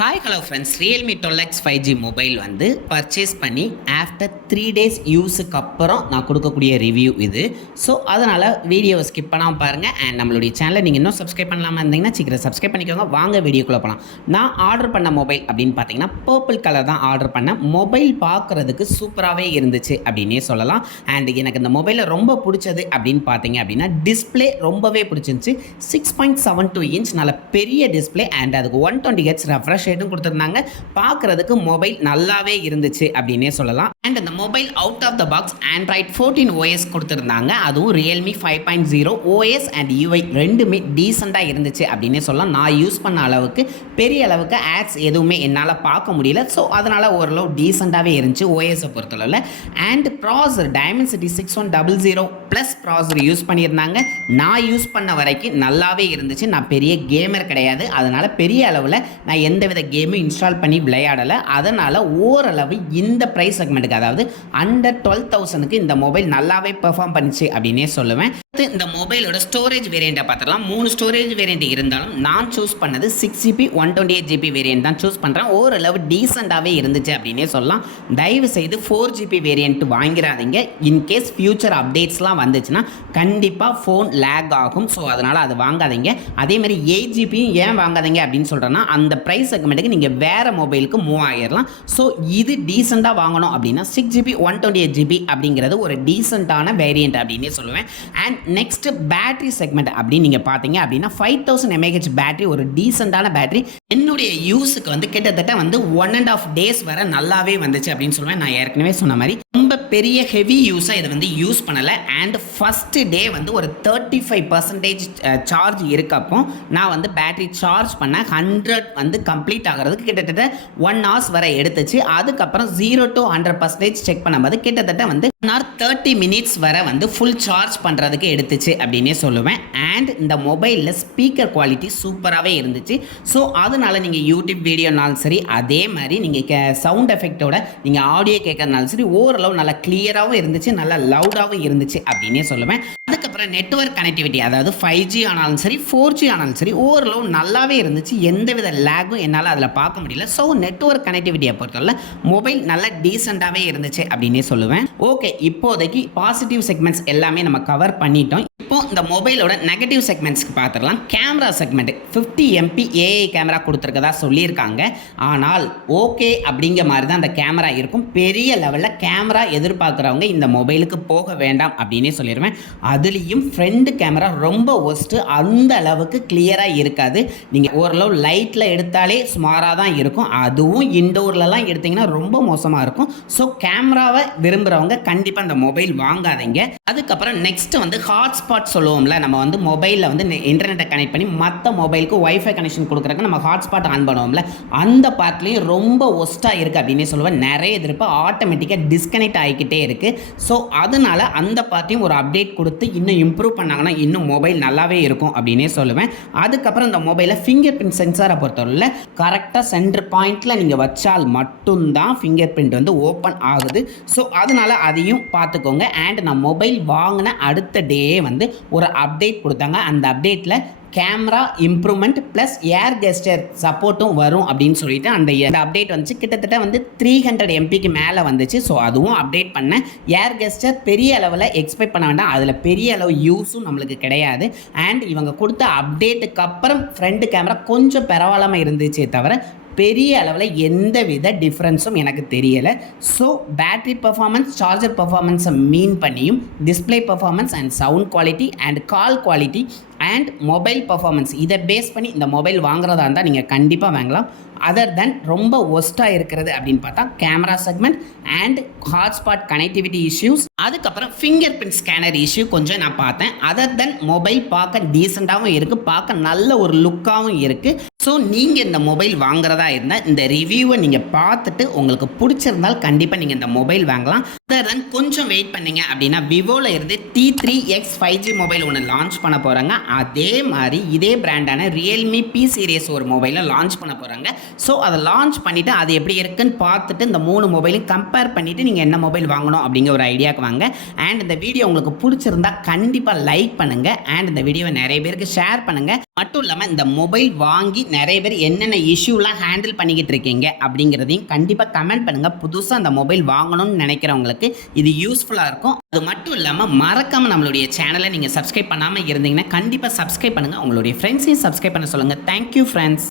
Hi hello friends Realme twelve X five G mobile வந்து purchase பண்ணி after three days யூஸுக்கு அப்புறம் நான் கொடுக்கக்கூடிய ரிவ்யூ இது. ஸோ அதனால் வீடியோவை ஸ்கிப் பண்ணாமல் பாருங்கள் அண்ட் நம்மளுடைய சேனலை நீங்கள் இன்னும் சப்ஸ்கிரைப் பண்ணலாமல் இருந்தீங்கன்னா சீக்கிரம் சப்ஸ்கிரைப் பண்ணிக்கோங்க. வாங்க வீடியோக்குள்ளே போகலாம் நான் ஆர்டர் பண்ண மொபைல் அப்படின்னு பார்த்தீங்கன்னா பர்பிள் கலர் தான் ஆர்டர் பண்ணேன். மொபைல் பார்க்குறதுக்கு சூப்பராகவே இருந்துச்சு அப்படின்னே சொல்லலாம். அண்ட் எனக்கு இந்த மொபைலில் ரொம்ப பிடிச்சது அப்படின்னு பார்த்தீங்க அப்படின்னா டிஸ்பிளே ரொம்பவே பிடிச்சிருந்துச்சு. Six point seven two inch நல்ல பெரிய டிஸ்ப்ளே அண்ட் அதுக்கு ஒன் டுவெண்ட்டி ஹெட்ஸ் ரெஃப்ரெஷ் ஷேடும் கொடுத்துருந்தாங்க. பார்க்குறதுக்கு மொபைல் நல்லாவே இருந்துச்சு அப்படின்னே சொல்லலாம். அண்ட் இந்த mobile out of the box Android fourteen OS கொடுத்துருந்தாங்க. அதுவும் Realme five point zero OS and UI ரெண்டுமே டீசெண்டாக இருந்துச்சு அப்படின்னே சொல்லலாம். நான் யூஸ் பண்ண அளவுக்கு பெரிய அளவுக்கு ஆட்ஸ் எதுவுமே என்னால் பார்க்க முடியல. ஸோ அதனால் ஓரளவு டீசெண்டாகவே இருந்துச்சு ஓஎஸை பொறுத்தளவில். And processor Dimensity six one double zero plus processor use பண்ணியிருந்தாங்க. நான் யூஸ் பண்ண வரைக்கும் நல்லாவே இருந்துச்சு. நான் பெரிய கேமர் கிடையாது. அதனால் பெரிய அளவில் நான் எந்தவித கேமும் இன்ஸ்டால் பண்ணி விளையாடலை. அதனால் ஓரளவு இந்த ப்ரைஸ் செக்மெண்ட்டுக்கு அதாவது அண்டர் டுவெல் தௌசண்ட்க்கு இந்த மொபைல் நல்லாவே பெர்ஃபார்ம் பண்ணிச்சு அப்படின்னே சொல்லுவேன். அடுத்து இந்த மொபைலோட ஸ்டோரேஜ் வேரியண்ட்டை பார்த்துக்கலாம் மூணு ஸ்டோரேஜ் வேரியண்ட் இருந்தாலும் நான் சூஸ் பண்ணது six GB one twenty eight GB variant தான் சூஸ் பண்ணுறேன் ஓரளவு டீசெண்டாகவே இருந்துச்சு அப்படின்னே சொல்லலாம். தயவு செய்து ஃபோர் ஜிபி வேரியண்ட் வாங்கிறாதீங்க. இன்கேஸ் ஃபியூச்சர் அப்டேட்ஸ்லாம் வந்துச்சுன்னா கண்டிப்பாக ஃபோன் லேக் ஆகும். ஸோ அதனால் அது வாங்காதீங்க. அதே மாதிரி எயிட் ஜிபியும் ஏன் வாங்காதீங்க அப்படின்னு சொல்கிறேன்னா அந்த ப்ரைஸ் செக்மெண்ட்டுக்கு நீங்கள் வேறு மொபைலுக்கு மூவ் ஆகிடலாம் ஸோ இது டீசெண்டாக வாங்கணும் அப்படின்னா six GB one twenty eight GB அப்படிங்கிறது ஒரு டீசெண்டான வேரியண்ட் அப்படின்னே சொல்லுவேன். அண்ட் நெக்ஸ்ட் பேட்டரி செக்மெண்ட் அப்படின்னு நீங்கள் பார்த்தீங்க அப்படின்னா ஃபைவ் தௌசண்ட் எம்ஏஹெச் பேட்டரி ஒரு டீசெண்டான பேட்டரி என்னுடைய யூஸுக்கு வந்து கிட்டத்தட்ட வந்து ஒன் அண்ட் ஆஃப் டேஸ் வரை நல்லாவே வந்துச்சு அப்படின்னு சொல்லுவேன். நான் ஏற்கனவே சொன்ன மாதிரி ரொம்ப பெரிய ஹெவி யூஸாக இதை வந்து யூஸ் பண்ணலை. அண்ட் ஃபஸ்ட்டு டே வந்து ஒரு தேர்ட்டி ஃபைவ் பர்சன்டேஜ் சார்ஜ் இருக்கப்போ நான் வந்து பேட்டரி சார்ஜ் பண்ண ஹண்ட்ரட் வந்து கம்ப்ளீட் ஆகிறதுக்கு கிட்டத்தட்ட ஒன் ஹவர்ஸ் வரை எடுத்துச்சு. அதுக்கப்புறம் zero to hundred percentage check பண்ணும்போது கிட்டத்தட்ட வந்து ஒன் தேர்ட்டி மினிட்ஸ் வரை வந்து ஃபுல் சார்ஜ் பண்ணுறதுக்கு எடுத்துச்சு அப்படின்னே சொல்லுவேன். அண்ட் இந்த மொபைலில் ஸ்பீக்கர் குவாலிட்டி சூப்பராகவே இருந்துச்சு. ஸோ அதனால நீங்கள் யூடியூப் வீடியோனாலும் சரி அதே மாதிரி நீங்கள் கே சவுண்ட் எஃபெக்டோட நீங்கள் ஆடியோ கேட்கறதுனாலும் சரி ஓரளவு நல்லா கிளியராகவும் இருந்துச்சு நல்லா லவுடாகவும் இருந்துச்சு அப்படின்னே சொல்லுவேன். அதுக்கப்புறம் நெட்ஒர்க் கனெக்டிவிட்டி அதாவது ஃபைவ் ஜி ஆனாலும் சரி ஃபோர் ஜி ஆனாலும் சரி ஓரளவு நல்லாவே இருந்துச்சு. எந்த வித லேகும் என்னால் அதில் பார்க்க முடியல. ஸோ நெட்ஒர்க் கனெக்டிவிட்டியை பொறுத்தவரை மொபைல் நல்லா டீசெண்டாகவே இருந்துச்சு அப்படின்னே சொல்லுவேன். ஓகே இப்போதைக்கு பாசிட்டிவ் செக்மெண்ட்ஸ் எல்லாமே நம்ம கவர் பண்ணிட்டோம். இப்போ இந்த மொபைலோட நெகட்டிவ் செக்மெண்ட்ஸ்க்கு பார்த்துடலாம். Camera segment fifty MP AI camera கொடுத்துருக்கதா சொல்லியிருக்காங்க. ஆனால் ஓகே அப்படிங்கிற மாதிரி தான் அந்த கேமரா இருக்கும். பெரிய லெவலில் கேமரா எதிர்பார்க்குறவங்க இந்த மொபைலுக்கு போக வேண்டாம் அப்படின்னே சொல்லிடுவேன். அதுலேயும் ஃப்ரண்ட் கேமரா ரொம்ப ஒஸ்ட்டு அந்த அளவுக்கு கிளியராக இருக்காது. நீங்கள் ஓரளவு லைட்டில் எடுத்தாலே சுமாராக தான் இருக்கும். அதுவும் இன்டோர்லலாம் எடுத்திங்கன்னா ரொம்ப மோசமாக இருக்கும். ஸோ கேமராவை விரும்புகிறவங்க கண்டிப்பாக அந்த மொபைல் வாங்காதீங்க. அதுக்கப்புறம் நெக்ஸ்ட் வந்து ஹாட்ஸ்பாட் சொல்லுவோம்ல நம்ம வந்து மொபைலில் வந்து இன்டர்நெட்டை கனெக்ட் பண்ணி மற்ற மொபைலுக்கு ஒய்ஃபை கனெக்ஷன் கொடுக்குறக்கு நம்ம ஹாட்ஸ்பாட் ஆன் பண்ணுவோம்ல அந்த பார்ட்லேயும் ரொம்ப ஒஸ்ட்டாக இருக்குது அப்படின்னே சொல்லுவேன். நிறைய திருப்ப ஆட்டோமேட்டிக்காக டிஸ்கனெக்ட் ஆகிக்கிட்டே இருக்குது ஸோ அதனால அந்த பார்ட்டையும் ஒரு அப்டேட் கொடுத்து இன்னும் இம்ப்ரூவ் பண்ணாங்கன்னா இன்னும் மொபைல் நல்லாவே இருக்கும் அப்படின்னே சொல்லுவேன். அதுக்கப்புறம் இந்த மொபைலில் ஃபிங்கர் பிரிண்ட் சென்சாரை பொறுத்தவரையில் கரெக்டாக சென்டர் பாயிண்ட்டில் நீங்கள் வச்சால் மட்டும்தான் ஃபிங்கர் பிரிண்ட் வந்து ஓப்பன் ஆகுது. ஸோ அதனால் அதையும் பார்த்துக்கோங்க. அண்ட் நான் மொபைல் வாங்கின அடுத்த டே வந்து ஒரு அப்டேட் கொடுத்தாங்க. அந்த அப்டேட்டில் camera improvement plus air gesture சப்போர்ட்டும் வரும் அப்படின்னு சொல்லிட்டு அந்த அந்த அப்டேட் வந்துச்சு. கிட்டத்தட்ட வந்து த்ரீ ஹண்ட்ரட் எம்பிக்கு மேலே வந்துச்சு. ஸோ அதுவும் அப்டேட் பண்ணேன் ஏர் கெஸ்டர் பெரிய அளவில் எக்ஸ்பெக்ட் பண்ண வேண்டாம். அதில் பெரிய அளவு யூஸும் நம்மளுக்கு கிடையாது. அண்ட் இவங்க கொடுத்த அப்டேட்டுக்கு அப்புறம் ஃப்ரண்ட் கேமரா கொஞ்சம் பரவாயில்லாமல் இருந்துச்சே தவிர பெரிய அளவில் எந்த வித டிஃப்ரென்ஸும் எனக்கு தெரியலை. ஸோ பேட்ரி பர்ஃபார்மன்ஸ் சார்ஜர் பர்ஃபார்மன்ஸை மீன் பண்ணியும் display performance and sound quality and call quality and mobile performance இதை பேஸ் பண்ணி இந்த மொபைல் வாங்குறதா இருந்தால் நீங்கள் கண்டிப்பாக வாங்கலாம். அதர் தென் ரொம்ப ஒஸ்ட்டாக இருக்கிறது அப்படின்னு பார்த்தா camera segment and hotspot connectivity issues அதுக்கப்புறம் ஃபிங்கர் பிரிண்ட் ஸ்கேனர் இஷ்யூ கொஞ்சம் நான் பார்த்தேன். அதர் தென் மொபைல் பார்க்க டீசெண்டாகவும் இருக்குது பார்க்க நல்ல ஒரு லுக்காகவும் இருக்குது ஸோ நீங்கள் இந்த மொபைல் வாங்குறதா இருந்தால் இந்த ரிவ்யூவை நீங்கள் பார்த்துட்டு உங்களுக்கு பிடிச்சிருந்தால் கண்டிப்பாக நீங்கள் இந்த மொபைல் வாங்கலாம். அதர் தென் கொஞ்சம் வெயிட் பண்ணீங்க அப்படின்னா விவோவில் இருந்து T three X five G mobile ஒன்று லான்ச் பண்ண போகிறாங்க அதே மாதிரி இதே பிராண்டான ரியல்மி பி சீரியஸ் ஒரு மொபைலை லான்ச் பண்ண போகிறாங்க ஸோ அதை லான்ச் பண்ணிவிட்டு அது எப்படி இருக்குன்னு பார்த்துட்டு இந்த மூணு மொபைலையும் கம்பேர் பண்ணிவிட்டு நீங்கள் என்ன மொபைல் வாங்கணும் அப்படிங்கிற ஒரு ஐடியாவுக்கு வாங்க. அண்ட் இந்த வீடியோ உங்களுக்கு பிடிச்சிருந்தா கண்டிப்பாக லைக் பண்ணுங்கள் அண்ட் இந்த வீடியோவை நிறைய பேருக்கு ஷேர் பண்ணுங்கள் மட்டும் இல்லாமல் இந்த மொபைல் வாங்கி நிறைய பேர் என்னென்ன இஷ்யூலாம் ஹேண்டில் பண்ணிக்கிட்டு இருக்கீங்க அப்படிங்கிறதையும் கண்டிப்பாக கமெண்ட் பண்ணுங்கள் புதுசாக அந்த மொபைல் வாங்கணும்னு நினைக்கிறவங்களுக்கு இது யூஸ்ஃபுல்லாக இருக்கும். அது மட்டும் இல்லாமல் மறக்காமல் நம்மளுடைய சேனலை நீங்கள் சப்ஸ்கிரைப் பண்ணாமல் இருந்தீங்கன்னா கண்டிப்பாக கண்டிப்பாக சப்ஸ்கிரைப் பண்ணுங்கள் உங்களுடைய ஃப்ரெண்ட்ஸையும் சப்ஸ்கிரைப் பண்ண சொல்லுங்கள் தேங்க்யூ ஃப்ரெண்ட்ஸ்